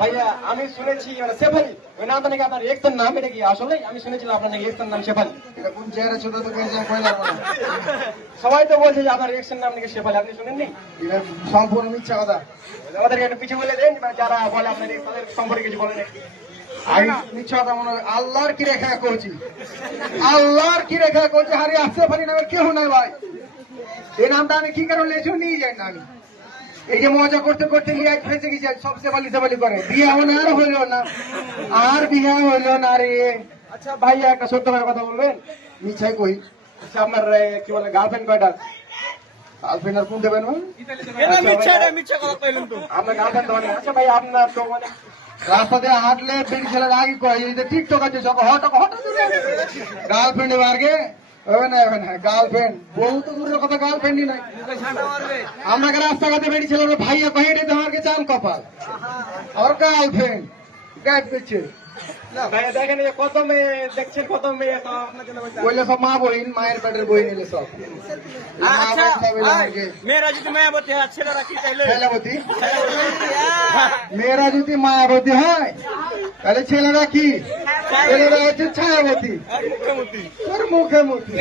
ভাইয়া আমি শুনেছি মানে শেফালি ওই নামটা নাকি আপনার এক্সের নাম, এটা কি আসলে? আমি শুনেছিলাম আপনার নাকি এক্সের নাম শেফালি। এটা কোন চেহারা ছোট তো কেছে কইলাম না। সবাই তো বলছে যে আপনার এক্সের নাম নাকি শেফালি, আপনি শুনেননি? এটা সম্পূর্ণ মিথ্যা কথা। আমাদেরকে একটু পিছু বলে দেন, মানে যারা বলে আপনার ex, তাদের সম্পর্কে কিছু বলেন একটু। আমি মিথ্যা কথা মনে হয় আল্লাহর কি রেখা করছি, আল্লাহর কি রেখা করছি। হারি আসতে পারি না কেউ নাই ভাই। এই নামটা আমি কি কারণে লেছো নিয়ে যাই না। আমি এই যে মজা করতে করতে নিয়ে আজ ফেসে গেছি, আজ সব সেবালি সেবালি করে বিয়ে আমার আর হইল না, আর বিয়ে হইল না রে। আচ্ছা ভাইয়া একটা সত্য কথা বলবেন? মিছাই কই। আচ্ছা আপনার কি বলে গার্লফ্রেন্ড কয়টা? গার্লফ্রেন্ড আর কোন দেবেন না? আপনার গার্লফ্রেন্ড তো অনেক। আচ্ছা ভাই আপনার তো মানে রাস্তা দিয়ে হাঁটলে বেরি ছেলের আগে কয় এই যে টিকটক আছে সব হঠাৎ হঠাৎ গার্লফ্রেন্ড মার্গে হবে না হবে না। গার্লফ্রেন্ড বহু তো দূরের কথা, গার্লফ্রেন্ডই নাই। আমরা রাস্তাঘাটে বেরি ছেলের ভাইয়া কহে রে তোমাকে চান কপাল আর গার্লফ্রেন্ড গাইড করছে। ভাইয়া দেখেন এই যে কত মেয়ে দেখছেন, কত মেয়ে তো আপনার জন্য বলছে। বললে সব মা বহিন, মায়ের পেটের বই নিলে সব মেয়েরা যদি মায়াবতী হয় ছেলেরা কি চাইলে? ছেলেবতী। মেয়েরা যদি মায়াবতী হয় তাহলে ছেলেরা কি? ছেলেরা হচ্ছে ছায়াবতী, তোর মুখে মুখে।